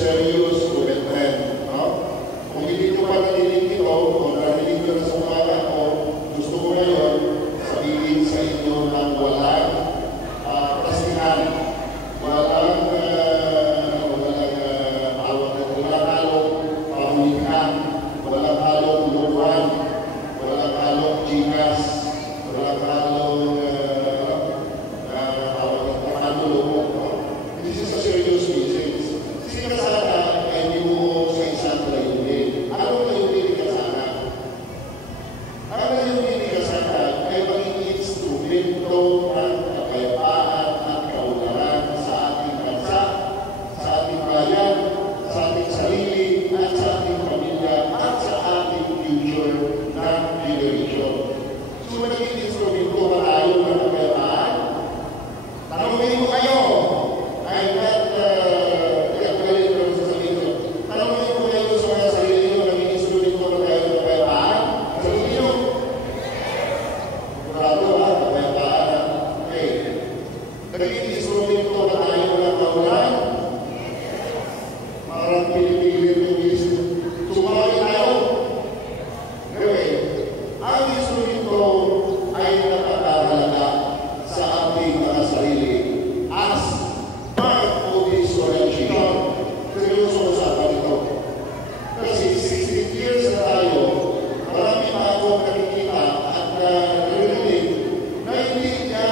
serious commitment. No? Kung hindi ko pa narinig ito, o narinig ko na sa umaga ko, gusto ko ngayon sabihin sa inyo ng walang kastihan, walang halong pamulikan, walang halong luwan, walang halong gigas, walang halong this is a serious business. Sino sana ay hindi mo sa isang layunin? Ano layunin ka sana? Ang layunin ka sana ay maging instrumento ng kapayapaan at kaunlaran sa ating bansa, sa ating bayan, sa ating sarili, at sa ating pamilya, at sa ating future ng generation. So, maging instrumento ba tayo ng kapayapaan? Tanongin mo kayo. I'm not, pwede ko sasabihin ko. Tanongin mo kayo sa mga sarili nyo, naging instrumento na tayo ng kapayapaan? Sarili nyo? Sigurado ba? Kapayapaan. Okay. Naging instrumento na tayo ng kaulan? Parang pinipilit yung isip. Sumawin tayo. Anyway, ang instrumento ay napakahalaga sa ating mga sarili as part of this organization. Seryoso usapan ito. Kasi 16 years na tayo, marami pa akong nakikita at narinig na hindi niya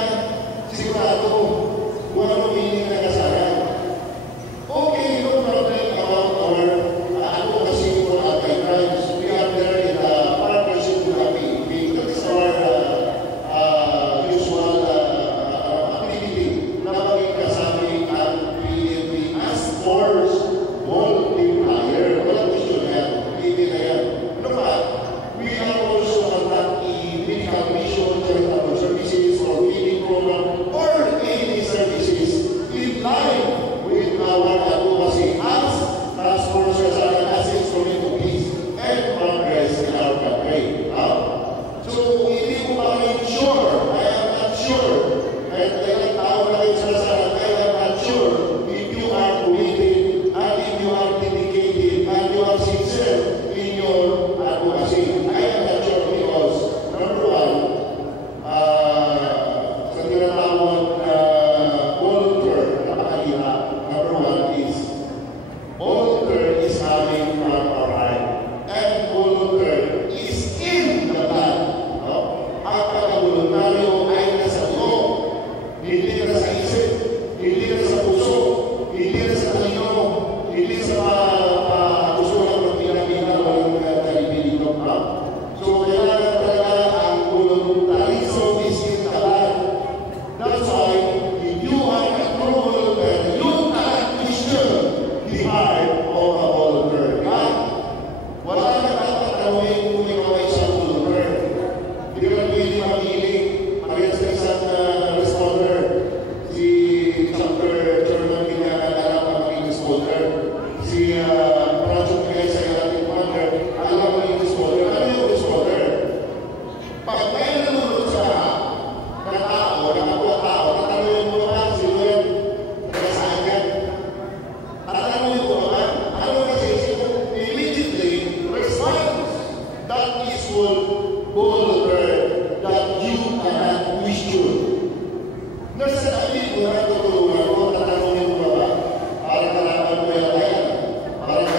sigurado kung ano meaning na kasalan. Okay, no problem about our advocacy for anti-crimes. We are there in a partnership with API. That is our usual activity na maging kasama ang PNP as force multiplier. Walang gusto na yan. Hindi na yan. Ano ba? We are also conducting medical mission, charitable services, or feeding program, or any services in line with our advocacy as task force as instrument of peace and progress in our country. So, hindi ko pa rin sure, I am not sure, at ilang tao na rin sinasabi, I am not sure if you are committed and if you are dedicated and you are sincere in your advocacy. I am not sure because, number one, sa tinatawag na volunteer na pakalina, number one is volunteer is coming from our heart and volunteer is in the blood. Ang pagkaboluntaryo ay nasa loob, hindi na sa isip, hindi na sa puso, hindi na sa talino, hindi sa puso lang ng pinag-inan walang talibin dito. So, kailangan talaga ang voluntarism is in the blood. That's why, if you are a true volunteer, you should be part of a volunteer. Wala na dapat gawin kung ikaw ay isang volunteer. Hindi ka pwede mag-iling. Parehas na isang responder. Si chapter chairman kinakadala pa maging responder. Si project guy sa ating partner, alam maging responder. Ano yung responder? Pag may nalulod sa tao, nakakuha tao, tatanungin mo naman, sino yan? Nagkasaan yan? Tatanungin mo naman, ano kasi sino? Immediately response. That is volunteer that you cannot question. Nasa dami ko na tutulungan ko, tatanungin mo ba? Parang kalaban mo yan, parang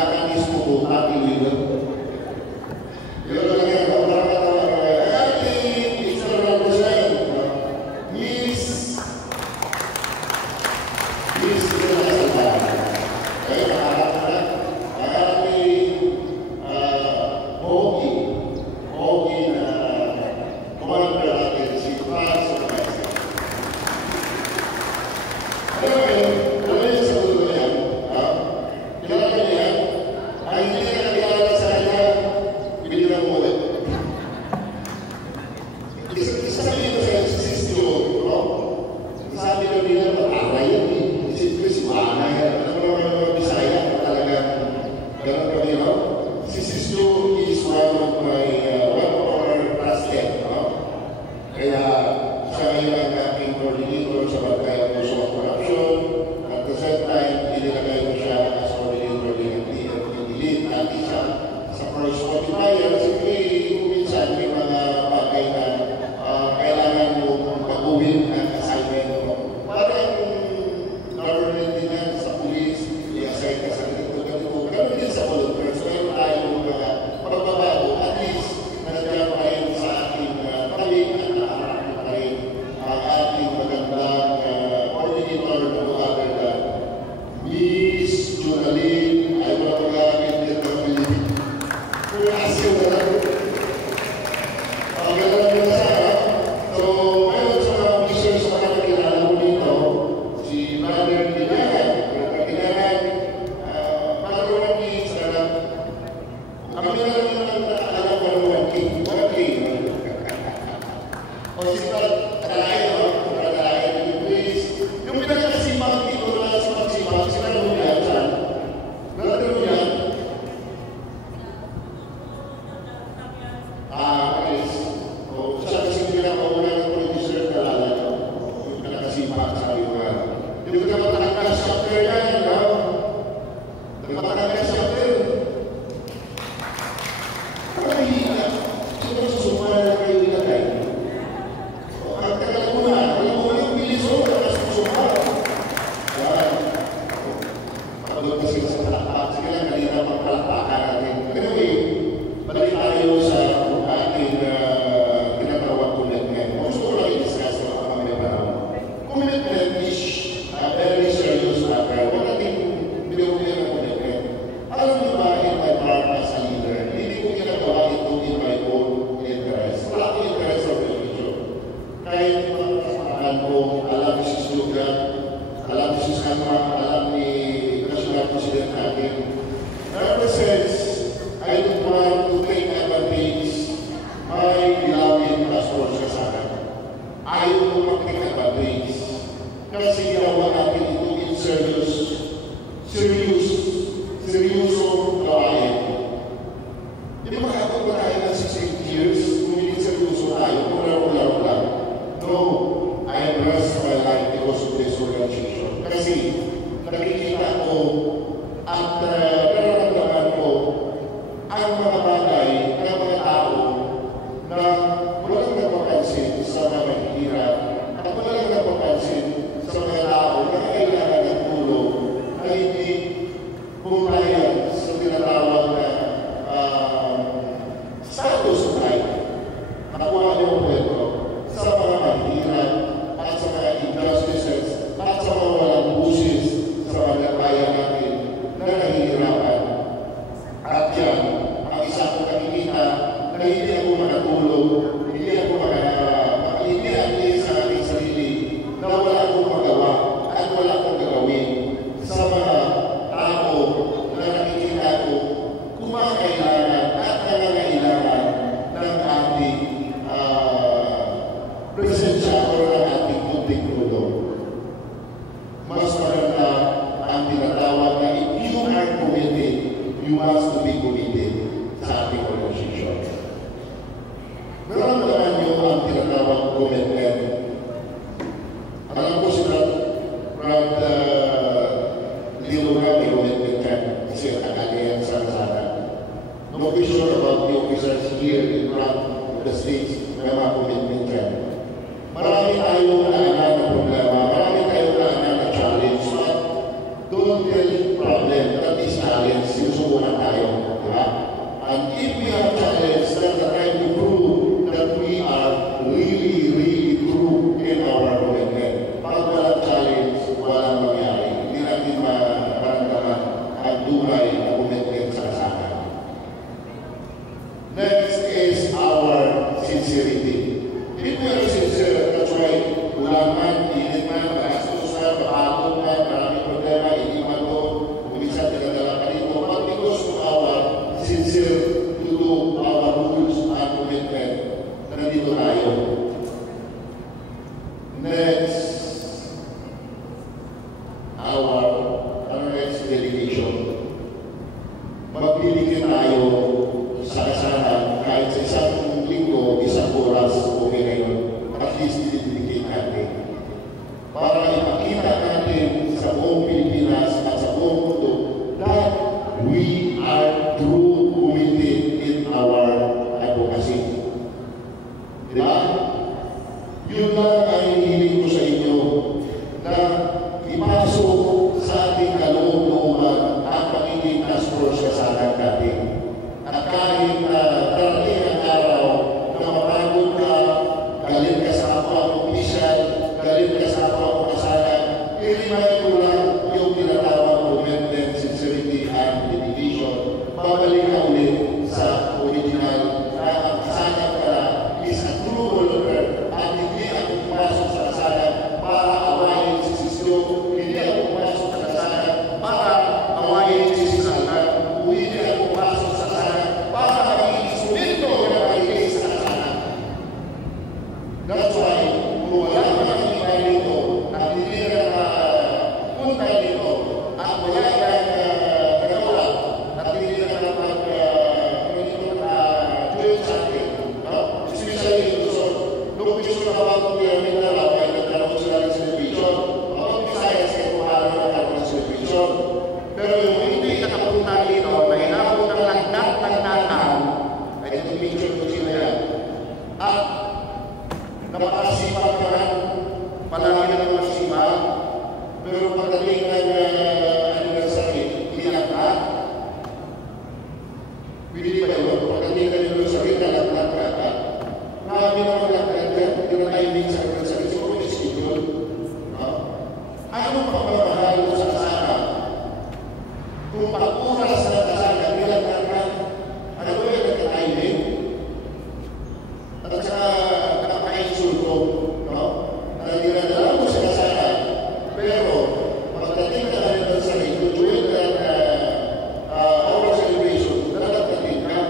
nakakamiss ko po, Ate Willow. Yun lang yan, parang katawag ko, Ate, it's a represent. Miss Willow. Kaya nakaharap na, Ate Ogie na commander natin, si Franz Ortiz. Alam mo yun sa ulo na yan, kilala niya yan, ang hindi na nakilala sa kanya, binilang mo ulit. Isasabi ko sa sisyo, sabi ko nila, matara yan eh. Isip ko si Mana yan. Alam mo naman yung Bisaya, talagang ganun kami, no? Si sisyo is one of our president, no? Kaya siya ngayon ang aking coordinator sa Barangay Puso of Corruption. At the same time, inilagay ko siya as coordinator ng DLT dati siya sa first 45. Siyempre, kung minsan may mga bagay na kailangan mo baguhin ang assignment mo. Parang government din yan sa police, i-assign ka sa ganito. Ganun din sa volunteers. So, meron tayong mga pagbabago. At least, nandiyan pa rin sa ating paling at nakaharap pa rin ang ating magandang coordinator na other than Miss Jonaline. Ay, wala mag-aagin din ng Pilipin. Kung asyo na lang. Gano'n nyo na sa so, ngayon sa mga officers na nakakilala mo dito, si Brother Ginahan, Brother King, kami na lang naman alam ko ng King. O si Brother please. Yung pinagkasimang dito na sa magsimang, sila mo yan saan? Brother mo yan? Guys. O, siya kasi pinakauna ng producer na lalala. Yung pinakasimak sabi ko nga. Hindi ko na matangkas chapter yan, no? Matangkas chapter. Nakahihina. Siguro susumara na kayo nilagay. Ang tagal mo na. Alam mo yung bilis mo, nakasusumara. Yan. Pagod kasi sa palakpak. Sige lang, kanina pang palakpakan natin. Anyway, balik tayo sa ating tinatawag commitment. Gusto ko lang i-discuss sa mga member. Commitment is a very serious matter. Huwag natin binigyan ng commitment. Alam niyo ba, in my part as a leader, hindi ko ginagawa ito in my own interest. Wala akong interest sa religion. Kahit mga kasamahan ko, alam ni Sis Lugan, alam ni Sis Kanma, alam ni National President natin, represents, I don't want to take advantage my beloved pastor sa sana. Ayaw ko mag-take advantage. Kasi ginawa natin ito in seryosong gawain. Di ba makakot ba tayo ng 16 years kung hindi seryoso tayo, kung laro-laro lang? No, I am blessed my life because of this organization. Kasi nakikita ko at nararamdaman ko ang mga bagay ng mga tao na walang napapansin sa mga mahihirap at walang napapansin sa mga tao na kailangan ng tulong na hindi pumayag sa tinatawag na status of life. Nakuha niyo po ito sa mga mahihirap at sa mga injustices at sa mga walang busis sa mga bayan natin na nahihirapan. At yan, ang isa kong nakikita na hindi ako makatulog, hindi ako makalimutan sa ating sarili na wala akong magawa at wala akong gagawin sa mga tao na nakikita ko kumakailangan at nangangailangan ng ating presensya o ng ating kunting tulong. Mas maganda ang tinatawag na if you are committed, you must be committed sa ating organization. Meron naman yung ang tinatawag commitment. Alam ko si Brad Lilugan, may commitment ka kasi nakagayan sa kasana. No be sure about the officers here in front of the stage na mga commitment ka. Marami tayong naanan na problema, marami tayong naanan na challenge. Don't tell problem, that is challenge. Sinusubukan sincere to do our rules and commitment. Nandito tayo. Next, our next delegation. Magbibigyan tayo sa kasahan kahit sa isang linggo, isang oras, okay na yun. At least didedicate natin. Para ipakita natin sa buong Pilipinas at sa buong mundo that we are true committed in our advocacy. Diba? Yun lang ang hiling ko sa inyo na ipasok sa ating kalooban ang pagiging task force kasalan natin. At kahit darating ang araw na mapagod ka, galit ka sa ako ang opisyal, galit ka sa ako ang kasalan, i-remind ko lang yung tinatawag commitment, sincerity, and dedication. Babalik ka ulit sa original na ang kasalan ka is a true volunteer at hindi ako pumasok sa kasalan para awayin si Sisyo, hindi ako pumasok sa kasalan para awayin si Sisana, hindi ako pumasok sa kasalan para maging instrumento na makikinig sa kasalan. That's why, kung wala ka nakikita dito at hindi na punta dito at wala ka nagawa at hindi na join sa atin, especially in Luzon, nung gusto na kapag may naraw ay nagkaroon sila ng celebration, kapag Visayas ay kumaraw na nagkaroon ng celebration. Pero yung hindi nakapunta dito na inabot ng lagdat ng natal, ay itong picture ko sila yan. At napakasipag ka lang, palagi ng masipag, pero pagdating ng anniversary, tinagkat. Pwede ba yun? Pagdating ng anniversary, talagkat ka. Marami naman talagkat ka, hindi na tayo din sa anniversary, so kung schedule. Ano pagmamahal mo sa kasana? Kung pag-uras ng kasana, nilagkat ka, ano ba yung nagka-timing? At saka, nakaka-insulto, na dinadala mo sa kasana, pero pagdating ng anniversary, to join our celebration, nalagkatin ka.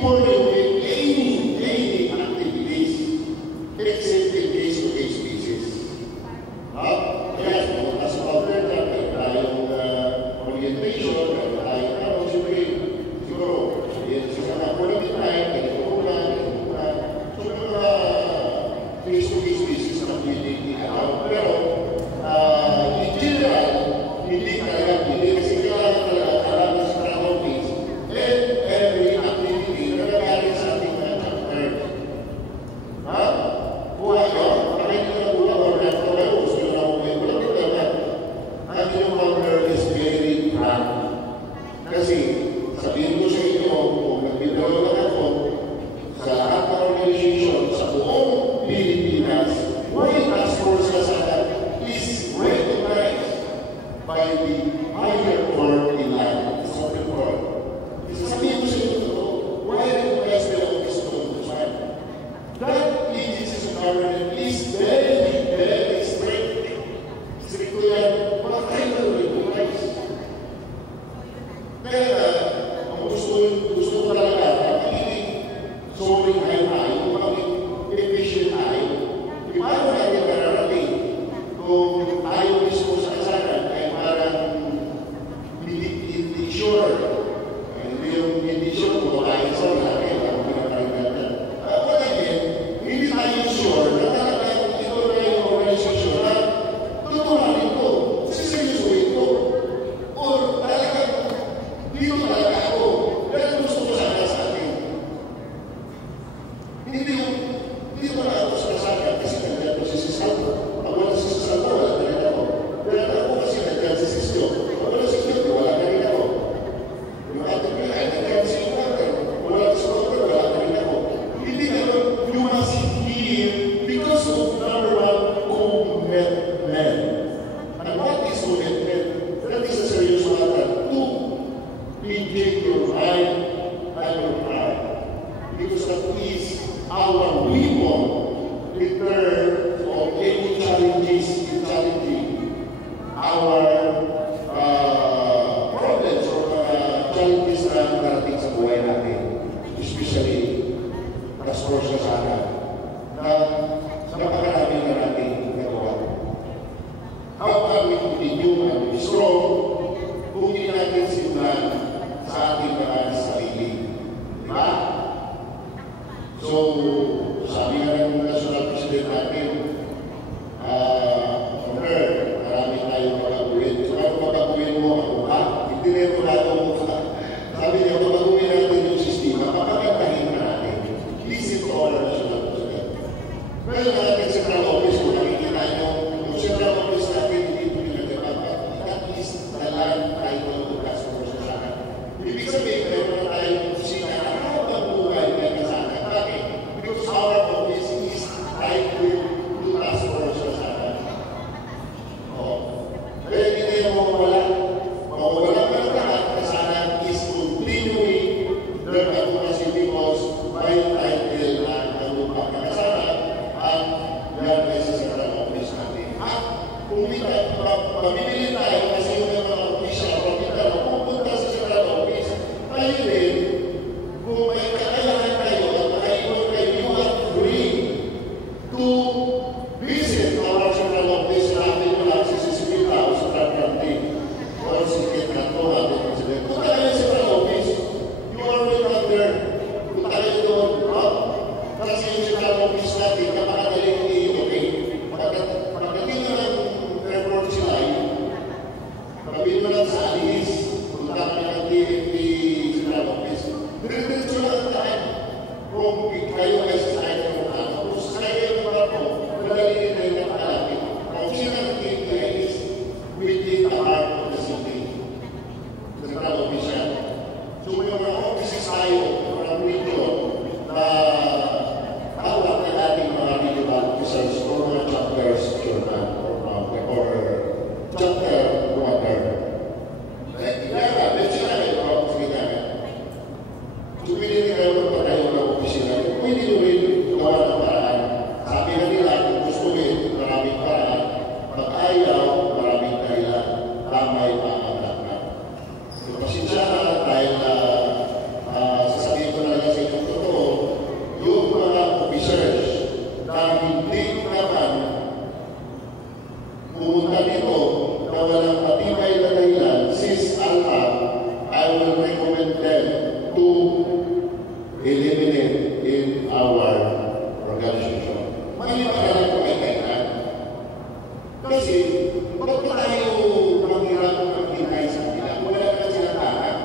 before you make any activities, except in case-to-case basis. Kaya pumunta sa counter na may tayong orientation, may tayong siguro, sa mga quality time, ganito na. So, mga case-to-case basis na hindi alam. Pero, in general, hindi kasi kailangan talaga karami sa travel base and every activity na nangyari sa ating chapter. Buhay ko, pakita na buhay ko na ito na gusto nyo na buhay ko. Ito naman, ang inyong counter is very frank. Kasi, sabihin ko sa inyo, kung nagbibiro na ako sa lahat ng organization sa buong Pilipinas, why task force na sana is recognized by the higher court in line, the Supreme Court. Sabihin ko sa inyo, why recognize the office of Ombudsman? That agency of government is very, very strict. Strict ko yan, bakit kayo na-recognize? Kaya, ang gusto ko talaga, magiging solving tayo, magiging efficient tayo. Paano natin mararating kung tayo mismo sa kasalan ay parang hindi sure. Hindi sure kung makain sa natin ang pinapalitan. Wala din, hindi tayo sure na talagang ito na yung organization na tutuhanin ko, siseryosohin ko. Or talagang dito talaga ako. Dahil gusto ko sana sa atin. Hindi ko na ako sa kasalan kasi nandiyan ko si Sisalvo. Pag wala si Sisalvo, wala na rin ako. Dahil ako kasi nandiyan si Sisto. Pag wala si Sisto, wala na rin ako. Yung ating pinay, nandiyan si Sisalvo. Wala si Sisalvo, wala na rin ako. Hindi naman, you must hear because of number one, commitment. And what is commitment? That is a serious matter. To engage your mind and your heart. Because that is our weapon in terms of any challenges in challenging our problems or challenges na narating sa buhay natin, especially task force na sana na napakarami na natin nagawa. How can we continue and be strong kung hindi natin simulan sa ating mga sarili? Diba? So, sabi nga ng National President natin, marami tayong magagawin. So, ano magagawin mo? Ako ba? Hindi rin mo natin mo ka. Sabi niya, magagawin natin yung sistema, mapapagtahin na natin. Listen to our National President. Well, natin sa Central Office, kung nakikita nyo, yung Central Office natin, hindi po pinagkakapa. That is the land title of the task force na sana. Ibig sabihin, meron na tayong kusina na habang buhay may kasana. Bakit? Because eliminate in our organization. May pagkalan ko ay kailan. Kasi, bakit tayo maghirap ng hinay sa kanila? Wala na sila tahan.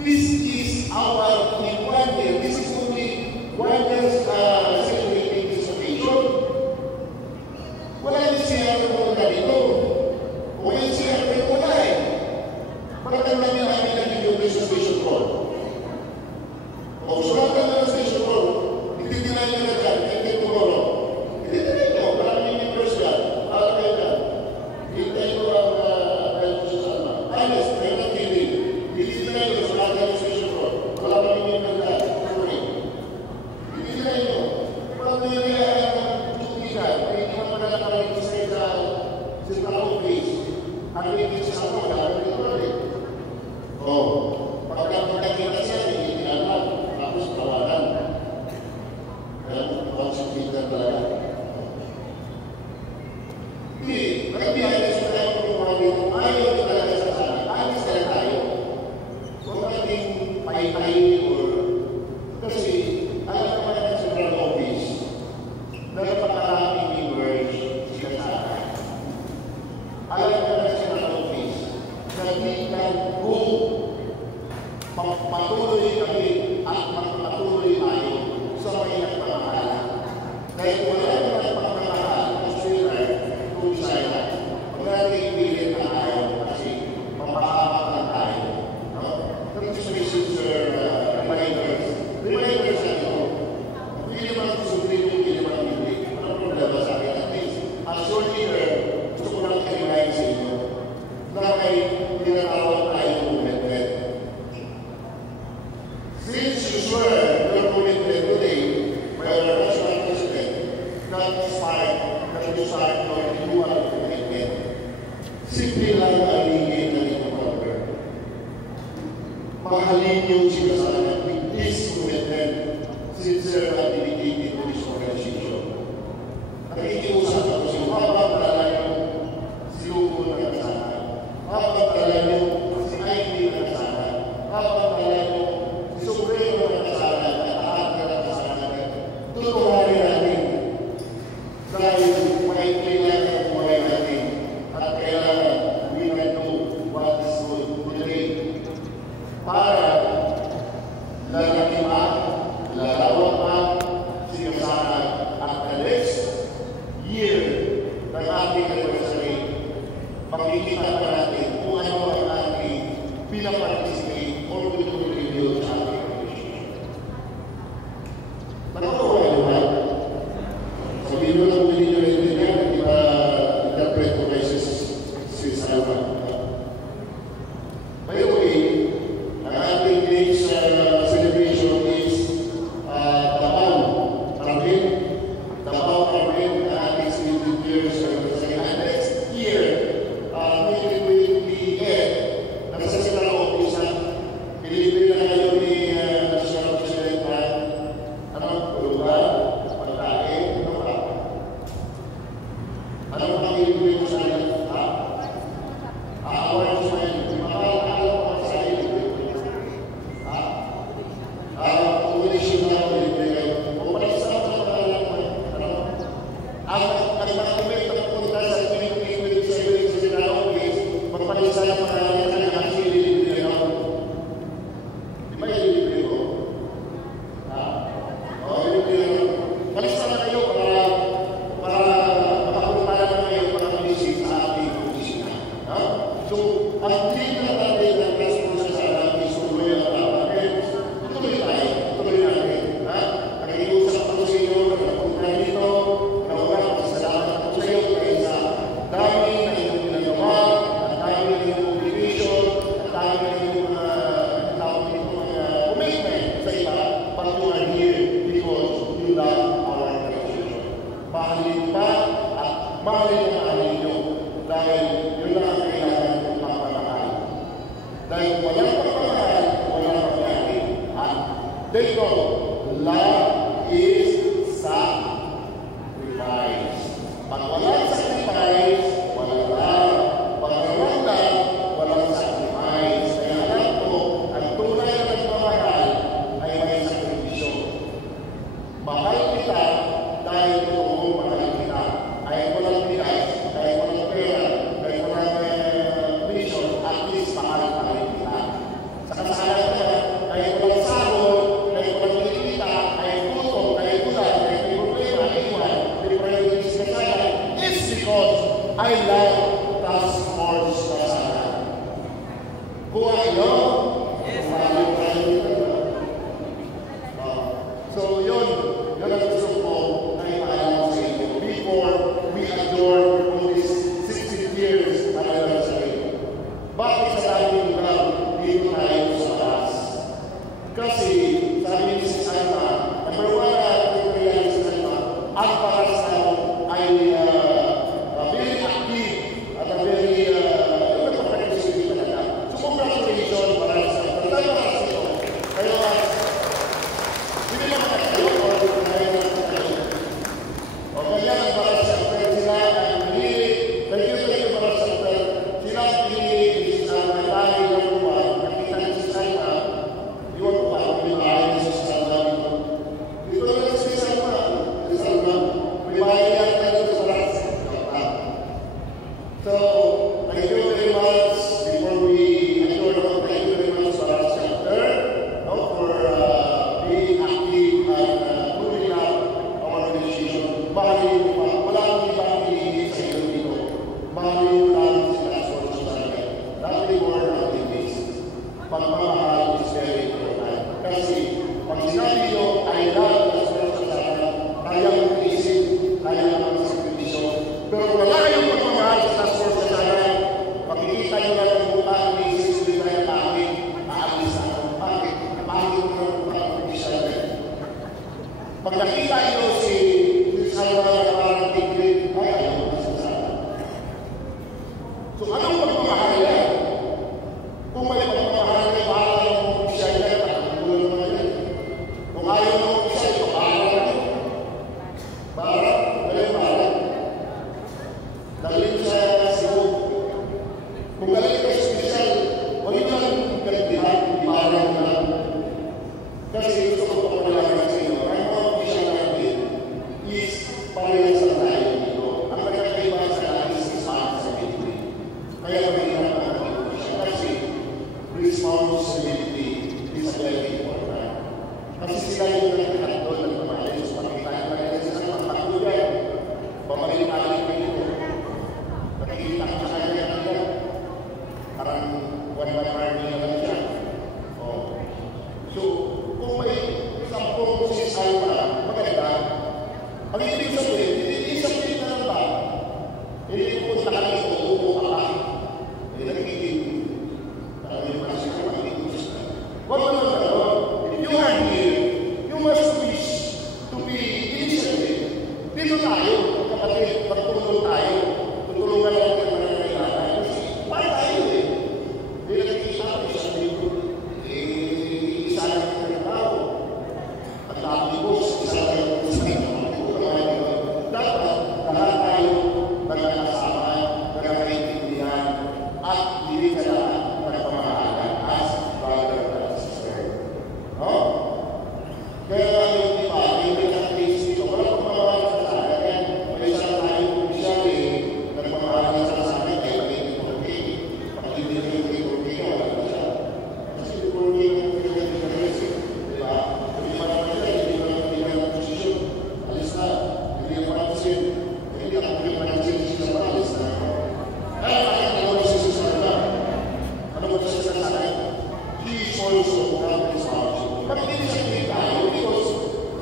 This is our in 1 year. This is only 1 year's celebrating this occasion. Wala na siya kung ganito. Wala siya kung wala eh. Bakit naman yung amin nag-yung sa station call? O sulatan na sa station call, hindi nila nyo na dyan, hindi tomorrow. Hindi nila nyo, maraming members yan. Alam kayo dyan. Hintay ko ang sa salma. Honest, kayo na hindi. Hindi nila nyo, sulatan na sa station call. Wala pa nyo yung nagdaan. Hindi nila nyo. Pag nila ang tukigan, hindi naman manalakarang sa office. Ang hindi sa salma, gagawin ito rin. Pagka kita siya, hindi alam. Tapos tawanan. Kaya konsipitan talaga. Hindi. Hindi ayos na tayo kung ayaw talaga sa sana. Ayos talaga tayo. Huwag natin pay-pay or... Kasi, alam naman natin sa Grand Office, napakaraming members sila sa akin. Alam naman sa Grand Office, na we can go patuloy kami at patuloy tayo sa may nagpapakala. Dahil wala naman nagpapakala kasi kung sila, kung natin ipilit na tayo kasi papahamak na tayo. Transmissions are reminders na ito. Hindi naman susulit yung hindi naman hindi. Anong problema sa akin? At least, as your leader, gusto ko lang i-remind sa inyo na may tinatawag tayo commitment. Since you swear your commitment today by our national president, that you start your renewal commitment. Simple lang ang hingin ng inyong partner. Mahalin niyo sila sana with this commitment, sincere and dedicated to this organization. Nakikiusap ako sa iyo, habang pala niyo si Hugo na kasama, habang pala niyo si Ivy na kasama, habang pala niyo si Supremo na kasama, at lahat na kasama, tutuhanin natin dahil maikli lang ang buhay natin at kailangan we can do what is good today para lalaki pa, lalawak pa, sinasahan at the next year ng ating anniversary, makikita pa natin kung ano ang ating pinaparticipate or pinag-review sa ating organization. Nakakawa yun ba? Sabihin mo lang hindi nyo naiintindihan, hindi ba interpret ko kayo si Salva? By the way, ang ating next celebration is Davao Carmen. Davao Carmen, ang ating 17 years anniversary. And next year, 2028, nasa sila na office na pinilipin na kayo ni National President na lugar, pagkain, ano ba? Ano ba pinilipin mo sa akin? Awal mo sa akin. Makakala ko sa akin. Combination na ako pinilipin kayo. O panisama sa pagkalan mo. Ang nagpakamit na punta sa pinilipin sa iyo sa sila na office, magpanisama sa pagkalan sa akin, kasi pinilipin kayo. Di ba pinilipin ko? Palista na kayo para makapunta na kayo para mag-visit sa ating opisina. So, ang hindi na natin ang responsa sa ating suloy at ating tuloy tayo, tuloy natin. Nakikiusap ako sa inyo, nakapunta dito, nawagan, salamat ako sa iyo dahil sa dami na inyong ginagawa, ang dami na inyong obligation, ang dami na inyong commitment sa iba, but you are here because you love our organization. Mahalin pa at mahalin nyo dahil yun lang ang kailangan ng pagmamahal. Dahil walang pagmamahal, walang pagmamahal. At they go, love is sacrifice. Pag walang sacrifice, walang love. Pag walang love, walang sacrifice. Kaya alam ko, ang tunay na pagmamahal ay may sacrifice. So yun ang gusto ko na ipaalam sa inyo. Before we adjourn on this 16 years anniversary. Bakit sa daming lugar dito tayo sa taas? Kasi sabi ni si Alma, number one na kriteriya ni si Alma, ang parasan ay very active at very nagpaparticipate talaga. So congratulations para sa ito. Kaya hindi naman kayo o kaya naman kayo. O kaya ang para sa sila ang pinili. Thank you para sa sila ang pinili sa matay ng luwan. Nakita ni si Alma, iwan ko pa kung may bahay ni si Alma dito. Dito na si Alma. May bahay yan tayo sa Paras. So, thank you very much. Before we adjourn, thank you very much Paras Chapter for being active and pulling up our decision. Mahalin pa. Wala kang ibang hihigit sa iyo dito. Mahalin lang sila sa society. Nothing more, nothing less. Pagmamahal is very important. Kasi pag sinabi nyo, I love the society, kaya mong isip, kaya mong sakripisyo. Pero kung wala kayong pagmamahal sa society, makikita nyo lang ang buka ng isip nila yung bakit, aalis ako. Bakit? Bakit mo lang pag-isip? Pag nakita nyo si Salva na parang tigre, ay ayaw mo sa sana. So anong pagmamahal yan? Kung may pagmamahal na parang siya yan, takbo naman yan. Kung ayaw mo siya, ito parang yan. Parang, parang. Dalhin sa Cebu. Kung galing ka special, huwag yun lang kalitihan, parang lang. Kasi gusto ko papalaman sa inyo, ang mga official natin is parehas sa tayo dito. Ang nagkakaiba sa natin is responsibility. Kaya mahirap ang mga official. Kasi responsibility is very important. Kasi sila yung nagkakatol ng pamalis. Pakita nyo na sila ng pagkakulugan. Pamalit-alit kayo. Nakikita ka sa kanya nila. Parang one-man army na lang siya. So, kung may sampung si Alma, maganda. Ang ibig sabihin, hindi sabihin na lang ba? Hindi pupunta ka rin kung uupo ka pa. Hindi nagiging. Yung kasi ka magiging. Huwag naman gano'n. If you are here, you must wish to be initiative. Dito tayo, kapatid, magtulong tayo. Tutulungan natin ang mga kailangan. Kasi, paano tayo eh? Hindi nakikita ko siya dito. Isa lang ang tao. At tapos, isa lang ang dapat, lahat tayo nagkakasama, nagkakaintindihan, at hindi ka lahat nagpamahalan as brother and sister. No? Kaya yung iba, hindi nag-taste dito. Wala kong pamahalan sa akin. May isa tayo siya nagpamahalan sa akin. Kaya magiging kurti. Pag hindi nagiging kurti, wala na siya. Kasi kurti yung pinag-interest. Diba? Hindi pa naman siya, hindi pa naman ang posisyon. Alis na. Hindi ang pansin. Hindi ako pinag-pansin siya sa alis na. Kaya bakit ako si Susanna? Ano mo siya sa akin? He is also God responsible. But hindi siya tayo because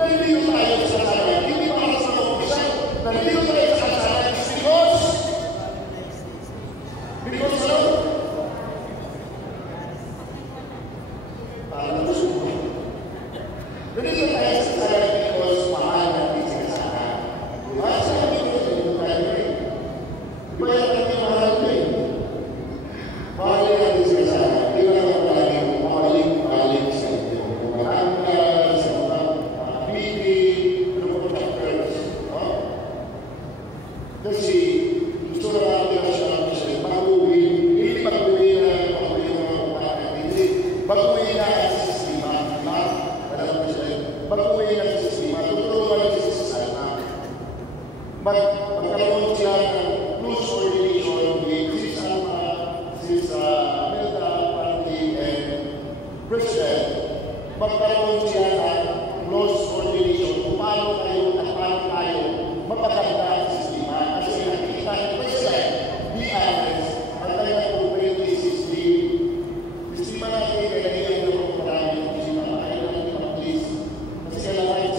nandito tayo sa akin. Hindi para sa mga isa. Nandito tayo sa akin because ano? Parang nasusunod. Nandito tayo sa akin because mahal natin sila sa akin. Mahal sa akin because nandito tayo rin. Iba yan natin mahal rin. Mahal natin sila sa akin. Hindi na naman tayo maling sa inyo. Maranga, sa mga pili, ano po chapters. Kasi gusto na natin ang siya natin baguhin. Hindi baguhin na baguhin ng mga kapatid. Hindi baguhin na ang sistema. Baguhin na ang sistema. Tutulungan ang sistema. Magkaroon sila ng close coordination with Sis Alma, Sis Melda, Pandi, and President. Magkaroon sila ng close coordination kung paano kayo at paano tayo mapaganda ang sistema. Kasi nakikita ni President, be honest, ang kanyang corporate system. Sistema natin, kaya hindi ang marami ng sistema. Kaya natin mag-please. Kasi kailangan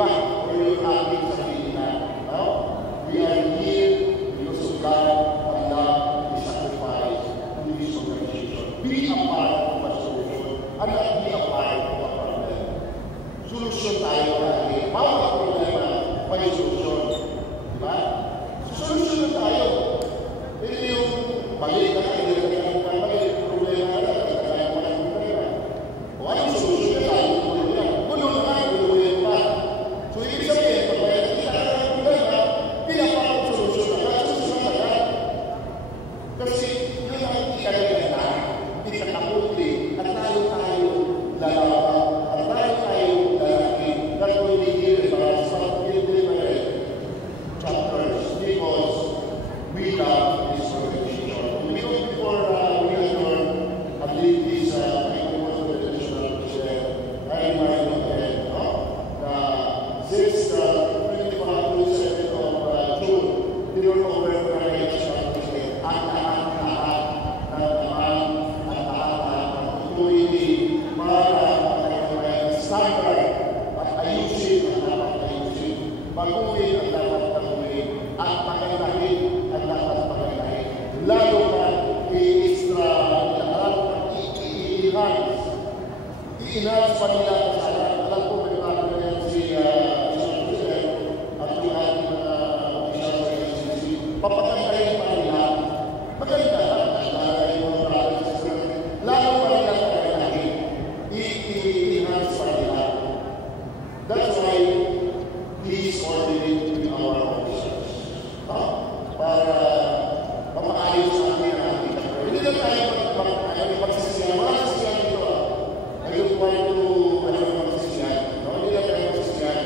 iba o yung ating sarili na. No? We are here because of God and love and sacrifice to this organization. Be a part of a solution and not be a part of a problem. Solusyon tayo lagi. Bawat problema may solusyon. Diba? Solusyon tayo. Hindi yung balik na tayo, balik problema na tayo, problema. O anong solusyon na tayo? Puno na nga, problema pa. So, ibig sabihin, pag may nakita ka ng problema, pinapakot solusyon na ka, solusyon na ka. Kasi, yun ang ikagaganda, ikakaputi, at tayo lalaban, at tayo lalaki, that will be here for us, but in different chapters, because we love this organization. Before we adjourn and leave this international president, I remind you again, since the 27th of June, tinurnover ko na yung national president, ang lahat ng tutuloy para standard at ayusin ang dapat ayusin. Baguhin ang dapat baguhin at pagandahin ang dapat pagandahin. Lalo na i-extra, lalo na i-enhance pa nila sana. Alam ko may mga ganyan si President at yung ating official sa NCC. Papagandahin pa nila. Maganda yung lalo pa nila pagandahin. I-enhance pa nila. That's why he is ordering our officers. Para mapaayos natin ang ating kapatid. Hindi na tayo magsisiyan. Mga sisiyan dito. I don't want to magsisiyan. Hindi na tayo magsisiyan.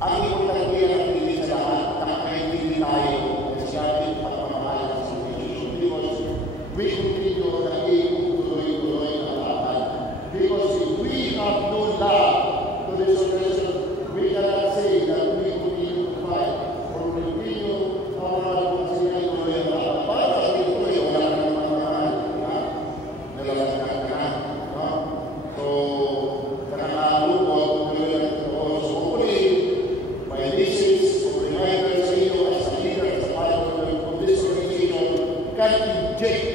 Ang importante ang pili sa lahat. Nakakaintindi tayo kasi ating pagmamahal sa situation. Because we continue na tuloy-tuloy ang lahat. Because if we have no love to this organization, we cannot say that we continue to fight or continue our tuloy ang lahat. Para tuloy wala ka naman mahal. Nalalaskan ka na. So, nakakaluwag tuloy ang ito. So, hopefully, my message of reminder sa iyo as a leader, as a part of this organization, can inject